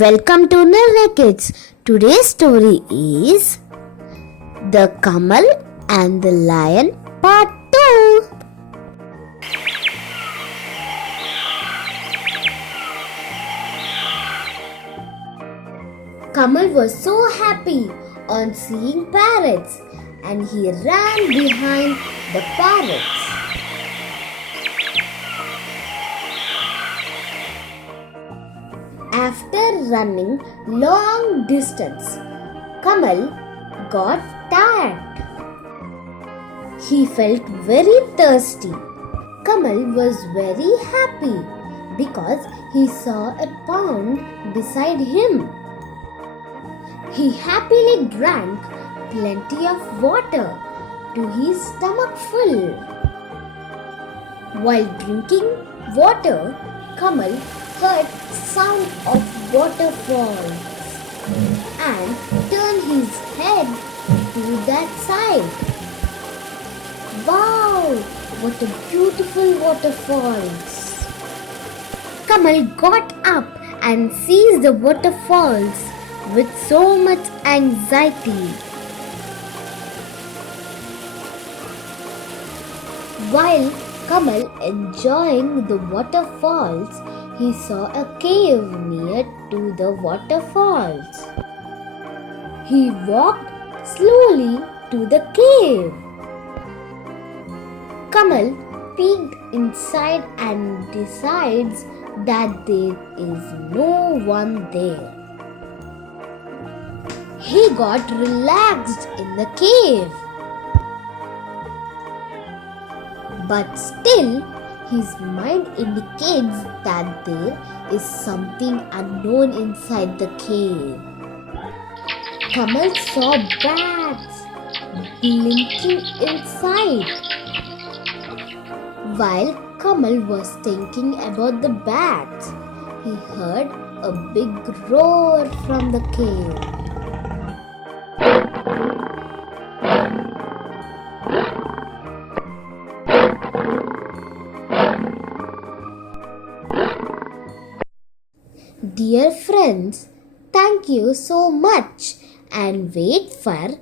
Welcome to Nirnay Kids. Today's story is The Kamal and the Lion Part 2. Kamal was so happy on seeing parrots and he ran behind the parrots. After running long distance, Kamal got tired. He felt very thirsty. Kamal was very happy because he saw a pond beside him. He happily drank plenty of water to his stomach full. While drinking water, Kamal heard sound of waterfalls and turned his head to that side. Wow! What a beautiful waterfalls! Kamal got up and sees the waterfalls with so much anxiety. While Kamal enjoying the waterfalls, he saw a cave near to the waterfalls. He walked slowly to the cave. Kamal peeked inside and decides that there is no one there. He got relaxed in the cave. But still, his mind indicates that there is something unknown inside the cave. Kamal saw bats blinking inside. While Kamal was thinking about the bats, he heard a big roar from the cave. Dear friends, thank you so much and wait for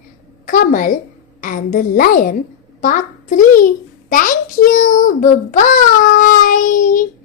Kamal and the Lion Part 3. Thank you. Bye-bye.